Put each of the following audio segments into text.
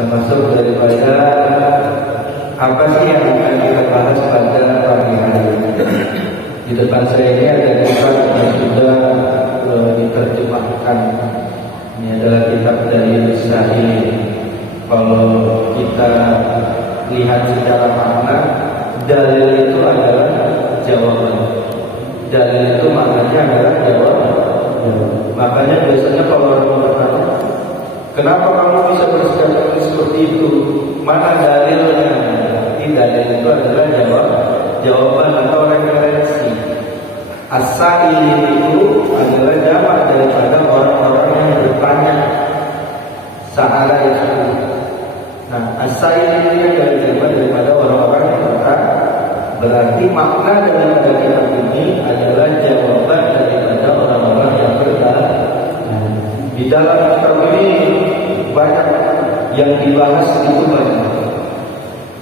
termasuk daripada apa sih yang akan kita bahas pada pagi hari ini. Di depan saya ini ada kitab yang sudah diterjemahkan. Ini adalah kitab dari Sahih. Kalau kita lihat secara makna, dalil itu adalah jawaban. Dalil itu maknanya adalah jawaban. Makanya biasanya kalau orang bertanya, kenapa kamu bisa bersikap seperti itu? Mana dalilnya? Ini dalil itu adalah jawaban atau referensi. As-sa'il itu adalah jamak daripada orang-orang yang bertanya. Sa'ala itu. Nah, as-sa'il itu daripada orang-orang yang bertanya. Berarti makna daripada kitab ini adalah jawaban daripada orang-orang yang bertanya. Di dalam kitab ini banyak yang dibahas, itu banyak.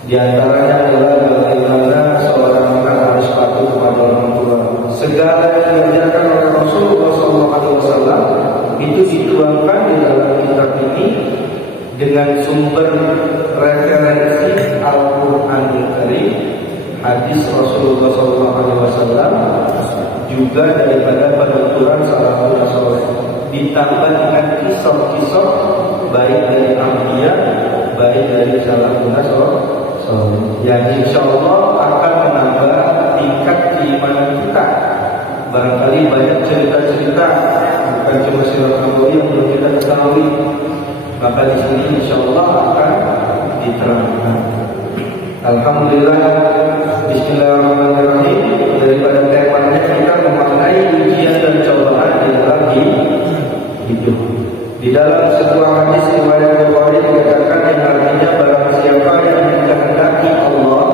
Di antaranya adalah bagaimana seorang anak harus patuh kepada orang tua. Segala yang diajarkan oleh Rasulullah SAW itu dituangkan di dalam kitab ini dengan sumber referensi Al-Quranul Karim, hadis Rasulullah SAW, juga daripada penuturan salafus saleh, ditambah dengan kisah-kisah baik dari Anbiya, baik dari salafus saleh, yang insya Allah akan menambah tingkat keimanan kita. Barangkali banyak cerita-cerita, bukan cuma sirah Nabawi yang belum kita ketahui, maka di sini insya Allah akan diterangkan. Alhamdulillah, bismillahirrahmanirrahim. Daripada temanya kita memaknai ujian dan cobaan di dalam hidup. Di dalam sebuah hadis riwayat Bukhari dikatakan yang artinya barang siapa yang dikehendaki Allah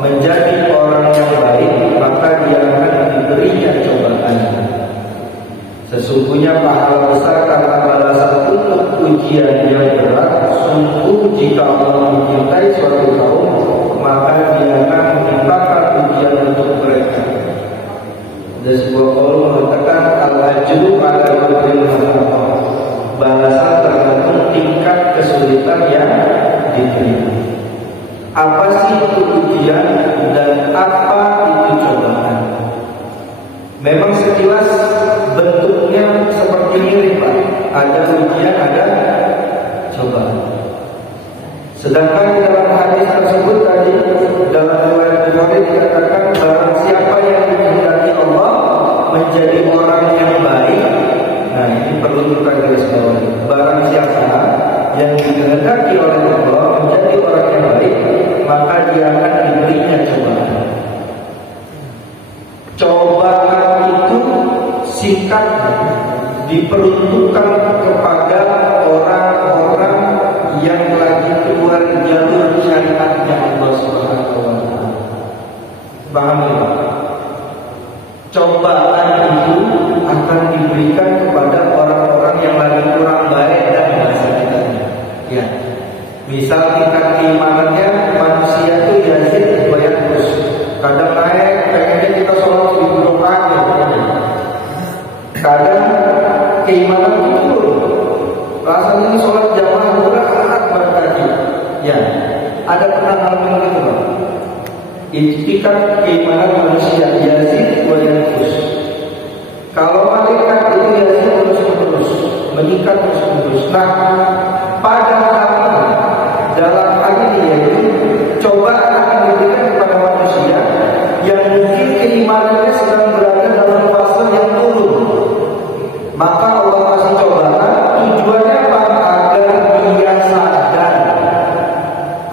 menjadi orang yang baik, maka dia akan diberinya cobaan. Sesungguhnya pahala besar karena balasan untuk ujian yang berat. Sungguh jika Allah mencintai suatu kaum, maka dia akan menimpakan ujian untuk mereka. Ada sebuah kaul mengatakan al-ajru ala qadril mahal. Balasan tergantung tingkat kesulitan yang diterima. Apa sih itu ujian dan apa itu cobaan? Memang sekilas bentuknya seperti mirip, Pak. Ada ujian, ada cobaan. Sedangkan dalam hadis tersebut tadi, dalam riwayat Bukhari dikatakan barang siapa yang dikehendaki Allah menjadi orang yang baik. Nah, ini perlu kita garis bawahi. Barang siapa yang dikehendaki oleh Allah menjadi orang yang baik, maka dia akan diberinya cobaan. Cobaan itu singkatnya diperuntukkan kepada orang-orang yang lagi keluar jalur syariatnya Allah Subhanahu wa Ta'ala. Pahami? Cobaan itu akan diberikan kepada orang-orang yang lagi kurang baik dan bahasa kitanya. Ya. Misal tingkat keimanannya manusia itu yazid bayar terus. Kadang naik, pengennya kita sholat 1000 rakaat. Kadang keimanan itu turun. Rasanya ini sholat jamaah berat berkaki. Ya, ada pernah hal itu, Pak. Itikat keimanan manusia yazid wa yanqus. Kalau malaikat itu yazid terus meningkat terus. Nah, pada dalam hal ini yaitu cobaan akan diberikan kepada manusia yang mungkin keimanannya sedang berada dalam fase yang turun. Maka Allah kasih cobaan, tujuannya apa?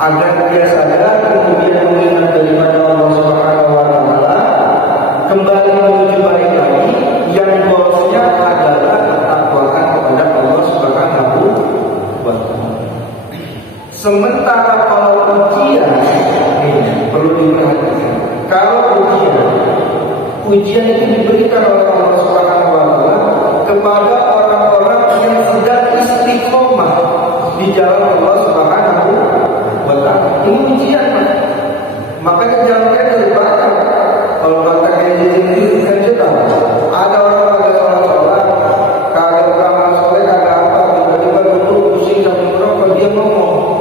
Agar dia sadar, kemudian mengingat daripada Allah Subhanahu wa Ta'ala, kembali menuju baik lagi, yang goalsnya adalah ketakwaan kepada Allah Subhanahu wa Ta'ala. Sementara kalau ujian, ini perlu diperhatikan. Kalau ujian itu diberikan oleh Allah Subhanahu wa Ta'ala kepada orang-orang yang sedang istiqomah di jalan Allah Subhanahu wa Ta'ala. Ini ujian, makanya jangan kayak dari belakang. Kalau kata kayak jadi kan kita ada orang pada sholat kagak beramal soleh, kagak apa, tiba-tiba duduk pusing dan merokok, dia ngomong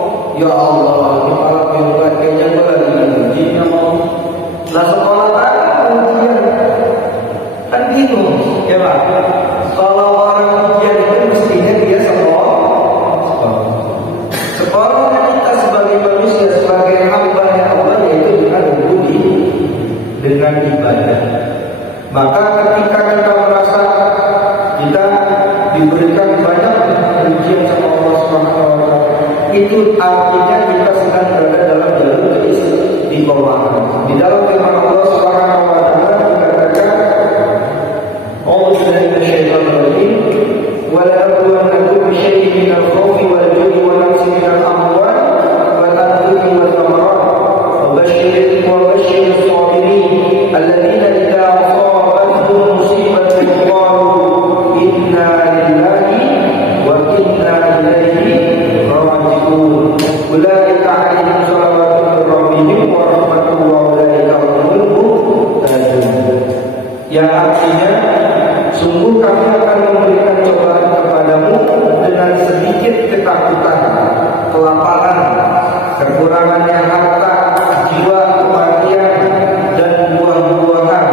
ya Allah, di malam mingguan kayaknya gue lagi ujian mau. Lah sekolah tadi ujian, kan bingung, ya Pak. Kalau orang ujian itu mestinya dia sekolah. Sekolahnya kita sebagai manusia, sebagai hamba yang Allah, yaitu dengan budi, dengan ibadah. Maka ketika kita merasa kita diberikan banyak ujian sama Allah Subhanahu wa taala, itu artinya kita sedang berada dalam jalur istiqomah. Di dalam firman Allah Subhanahu wa taala dikatakan, "A'udzu billahi minasyaitonir rajim, wa la nabluwannakum bisyai'in minal khawfi wal ju'i wa naqsin minal amwali wal anfusi wath thamarat wa basyiril sabirin alladziina idza asabatuhum musibatun qalu inna lillahi wa inna ilaihi raji'un. Ulaika 'alaihim salawatun min rabbihim wa rahmatun wa ulaika humul muhtadun." Yang artinya, sungguh kami akan memberikan cobaan kepadamu dengan sedikit ketakutan, kelaparan, kekurangannya harta, jiwa, kematian, dan buah-buahan.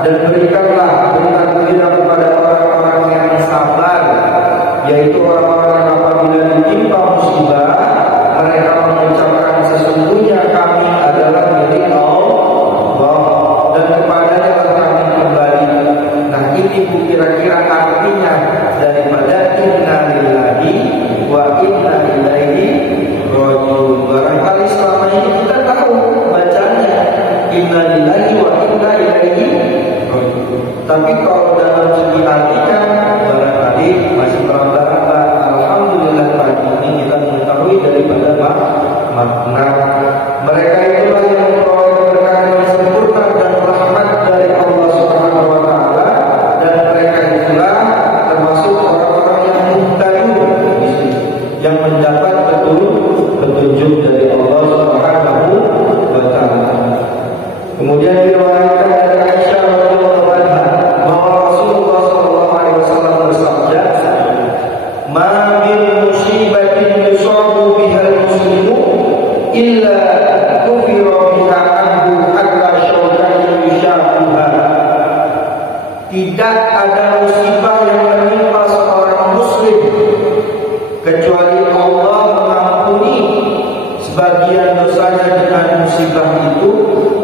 Dan berikanlah berita gembira kepada orang-orang yang sabar, yaitu orang-orang yang apabila ditimpa musibah, mereka mengucapkan sesungguhnya kami adalah milik Allah dan kepadanya kami kembali. Nah, ini kira-kira artinya daripada inna lillahi wa inna ilaihi raji'un. Barangkali selama ini kita tahu bacanya inna lillahi wa inna ilaihi raji'un, tapi kalau dalam segi arti kan barangkali masih meraba-raba. Alhamdulillah pagi ini kita mengetahui daripada makna. Mereka itulah yang memperoleh keberkahan yang sempurna dan rahmat dari Allah Subhanahu wa taala, dan mereka itulah termasuk orang-orang yang muhtadun, yang mendapat petunjuk dari Allah Subhanahu wa taala. Kemudian diriwayatkan dari Aisyah radhiyallahu anha bahwa Rasulullah sallallahu alaihi wasallam bersabda, "Ma min musibatin yusabu biha al-muslimu illa kufira biha anhu hatta syaukatin yushaquha." Tidak ada musibah yang menimpa seorang muslim kecuali Allah mengampuni sebagian dosanya dengan musibah itu,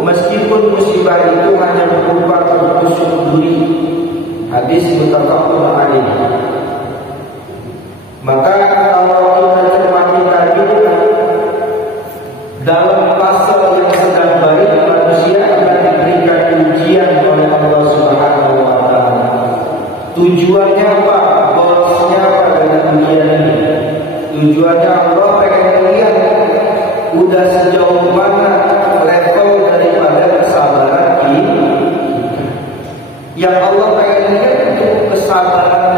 meskipun musibah itu hanya berupa tertusuk duri. Hadis muttafaqun alaih. Maka kalau kita cermati tadi, dalam fase yang sedang baik, manusia akan diberikan ujian oleh Allah Subhanahu wa taala. Tujuannya apa? Goalsnya apa dengan ujian ini? Tujuannya Allah pengen lihat udah sejauh mana level daripada kesabaran ini. Yang Allah pengen lihat itu kesabaran.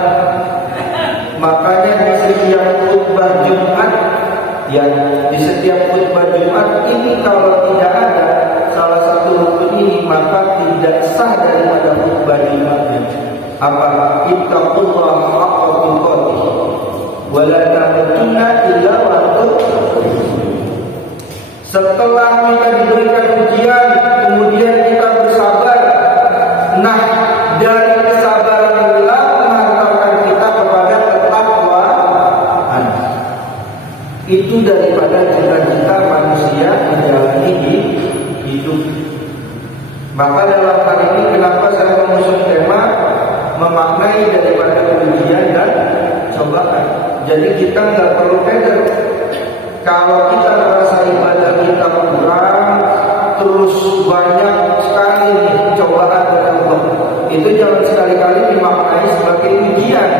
Makanya di setiap khutbah Jumat, ya, di setiap khutbah Jumat ini kalau tidak ada salah satu rukun ini, maka tidak sah daripada khutbah Jumatnya. Apa? Ittaqullah haqqa tuqatih wa la tamutunna illa wa antum. Setelah kita diberikan ujian, kemudian kita bersabar. Nah, dari kesabaran itulah mengantarkan kita kepada ketakwaan. Itu daripada cita-cita manusia menjalani hidup. Maka dalam hal ini kenapa saya mengusung tema memaknai daripada ujian dan cobaan. Jadi kita nggak perlu peder. Kalau kita merasa ibadah kita kurang, terus banyak sekali nih cobaan dari Allah, itu jangan sekali-kali dimaknai sebagai ujian.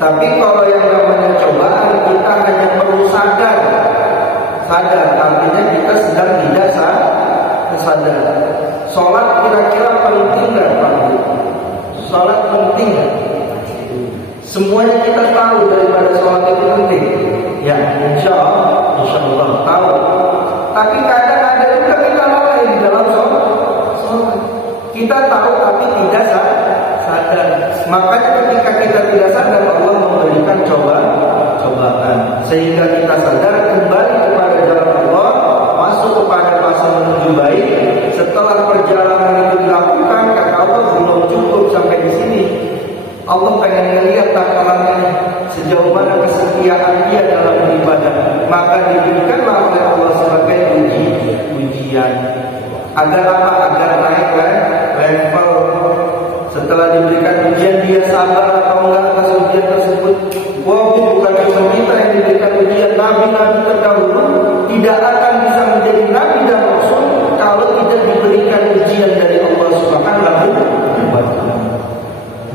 Tapi kalau yang namanya cobaan, kita hanya perlu sadar, artinya kita sedang tidak sadar. Sholat kira-kira penting nggak Pak? Sholat penting nggak? Semuanya kita tahu daripada sholat itu penting. Ya, insya Allah tahu. Tapi kadang ada juga kita lalai di dalam sholat. Kita tahu tapi tidak sadar. Makanya ketika kita tidak sadar, Allah memberikan cobaan sehingga kita sadar, kembali Allah pengen lihat takarannya sejauh mana kesetiaan dia dalam beribadah. Maka diberikanlah oleh Allah sebagai ujian. Agar apa? Agar naik level. Setelah diberikan ujian, dia sabar atau enggak atas ujian tersebut. Wow, bukan cuma kita yang diberikan ujian. Nabi-nabi terdahulu tidak akan bisa menjadi nabi dan rasul kalau tidak diberikan ujian dari Allah Subhanahu wa ta'ala.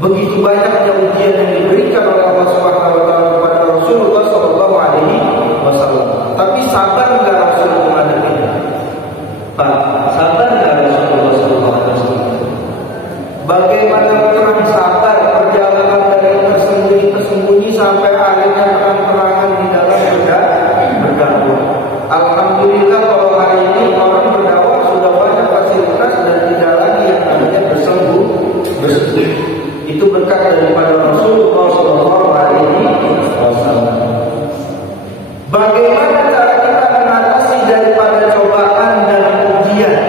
Begitu banyaknya ujian yang diberikan oleh Allah Subhanahu wa ta'ala kepada Rasulullah sallallahu alaihi wasallam. Tapi sabar enggak Rasul menghadapinya? Pak, sabar enggak Rasulullah sallallahu alaihi wasallam? Bagaimana terang sabar perjalanan dari tersembunyi sampai akhirnya terang-terangan di dalam berdakwah. Alhamdulillah kalau hari ini orang berdakwah sudah banyak fasilitas dan tidak lagi yang namanya bersembunyi. Itu berkat daripada Rasulullah SAW. Bagaimana cara kita mengatasi daripada cobaan dan ujian?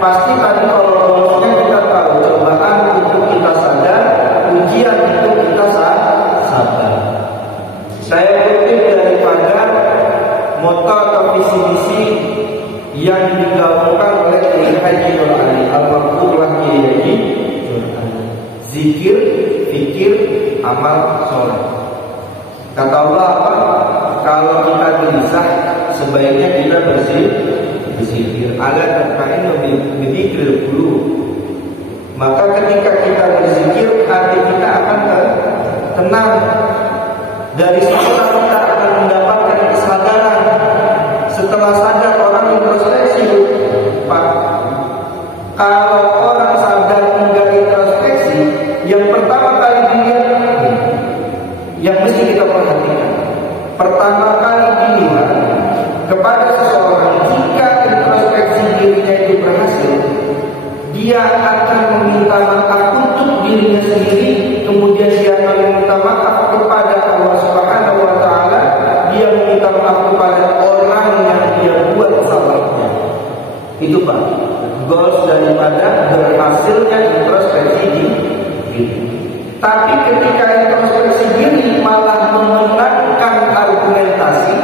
Pasti tadi kalau lolosnya kita tahu cobaan itu kita sadar, ujian itu kita sabar. Saya kutip daripada moto atau visi-misi yang digabungkan oleh Kiai Haji Nur Ali Al-Waqtullah Kiai Haji zikir, fikir, amal, sholat. Kata Allah apa? Kalau kita gelisah, sebaiknya kita berzikir. Agar terkait berzikir dulu. Maka ketika kita berzikir, hati kita akan tenang. Dari sana kita akan mendapatkan kesadaran. Setelah sadar orang introspeksi, Pak. Kalau orang sadar enggak introspeksi, yang pertama kali dilihat, yang mesti kita perhatikan, pertama kali dilihat kepada seseorang, jika introspeksi dirinya itu berhasil, dia akan meminta maaf untuk dirinya sendiri, kemudian dia akan meminta maaf kepada Allah Subhanahu wa ta'ala, dia meminta maaf kepada orang yang dia buat salahnya. Itu Pak, goals daripada berhasilnya introspeksi diri. Tapi ketika introspeksi diri malah memenangkan argumentasi,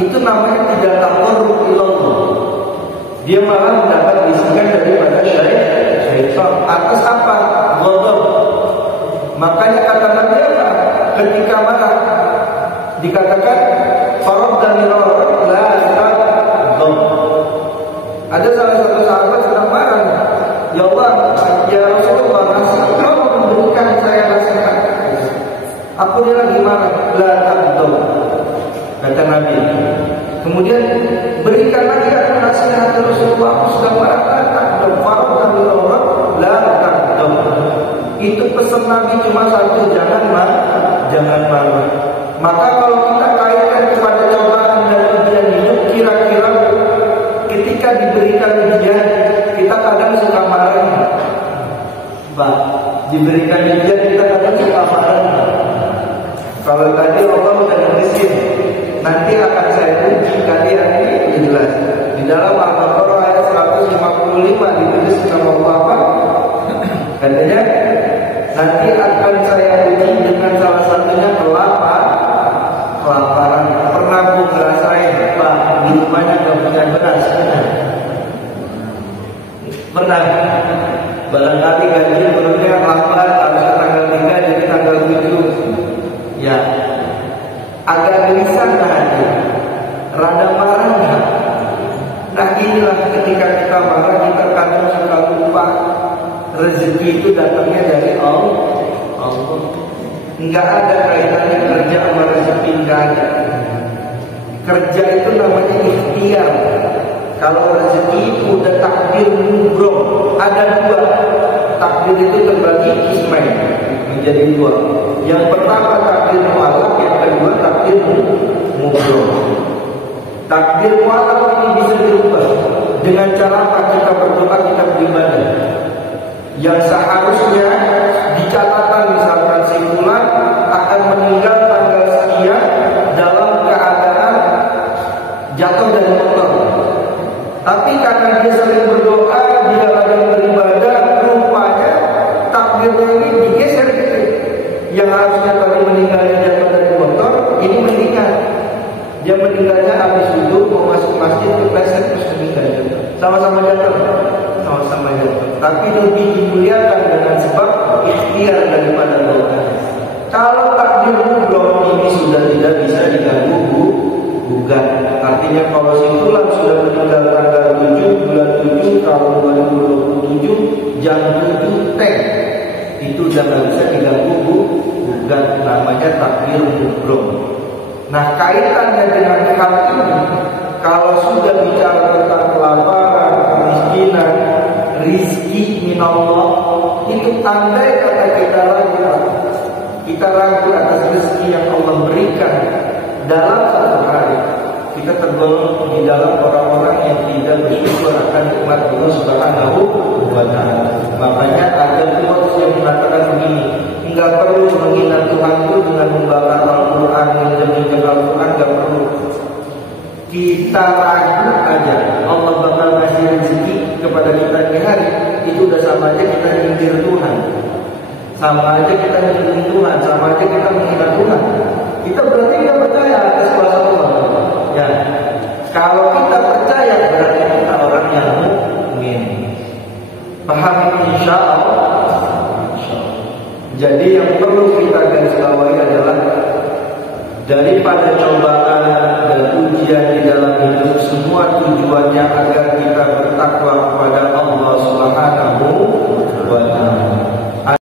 itu namanya tidak takarrub ilallah. Dia malah mendapat bisikan daripada syaitan. Atas apa? Ghadab. Makanya kata Nabi apa? Ketika marah dikatakan faradda mirara la taghdab. Ada salah satu sahabat sedang marah. Ya Allah, ya Rasulullah, kau memberikan saya nasihat. Aku dia lagi marah. La taghdab, kata Nabi. Kemudian berikan lagi aku nasihat Rasulullah, aku sudah marah. La taghdab, faradda mirara la taghdab. Itu pesan Nabi cuma satu, jangan marah. Maka kalau kita kaitkan kepada cobaan dan ujian hidup, kira-kira ketika diberikan ujian, kita kadang suka marah. Pak, diberikan ujian kita kadang suka marah. Kalau tadi Allah sudah nulisin, nanti akan saya uji kalian, ini jelas. Di dalam Al-Baqarah ayat 155 ditulis sama Allah apa? Katanya, nanti akan saya uji dengan salah satunya kelaparan. Pernah Bu ngerasain, Pak, di rumahnya gak punya beras? Pernah? Barangkali gaji menurutnya lambat, harus tanggal 3 jadi tanggal 7. Ya, agak gelisah hati, rada marah nggak? Nah inilah ketika kita marah, kita kadang suka lupa rezeki itu datangnya dari Allah. Enggak ada kaitannya kerja sama rezeki, enggak ada. Kerja itu namanya ikhtiar. Kalau rezeki itu udah takdir mubrom, ada dua. Takdir itu terbagi kismai menjadi dua. Yang pertama takdir mu'alaf, yang kedua takdir mubrom. Takdir mu'alaf ini bisa dirubah dengan cara apa? Kita berdoa, kita beribadah. Yang seharusnya di catatan misalkan si fulan akan meninggal tanggal sekian dalam keadaan jatuh dari motor. Tapi karena dia sering berdoa, dia rajin beribadah, rupanya takdirnya ini digeser gitu. Dia meninggalnya habis wudhu mau masuk masjid kepleset terus meninggal. Sama-sama jatuh, sama-sama jatuh. Tapi lebih dimuliakan dengan sebab ikhtiar daripada doa. Kalau takdir mubrom ini sudah tidak bisa diganggu gugat. Artinya kalau si fulan sudah meninggal tanggal 7 bulan 7 tahun 2027 jam 7 teh, itu sudah tidak bisa diganggu gugat, namanya takdir mubrom. Nah, kaitannya dengan hal ini, kalau sudah bicara tentang kelaparan, kemiskinan, rizki minallah, itu tandai kata kita ragu atas rezeki yang Allah berikan dalam satu hari. Kita tergolong di dalam orang-orang yang tidak bersyukur akan nikmat Allah Subhanahu wa Ta'ala. Makanya ada quotes yang mengatakan begini, enggak perlu menghina Tuhan itu dengan membakar Al-Quran, menjadikan Al-Quran, enggak perlu. Kita ragu aja Allah bakal ngasih rezeki kepada kita di hari itu udah sama aja kita nyindir Tuhan, sama aja kita nyindir Tuhan, sama aja kita menghina Tuhan. Kita berarti kita percaya atas kuasa Allah. Ya, kalau kita percaya berarti kita orang yang mukmin. Paham insya Allah. Jadi yang perlu kita garis bawahi adalah daripada cobaan dan ujian di dalam hidup, semua tujuannya agar kita bertakwa kepada Allah Subhanahu wa Ta'ala.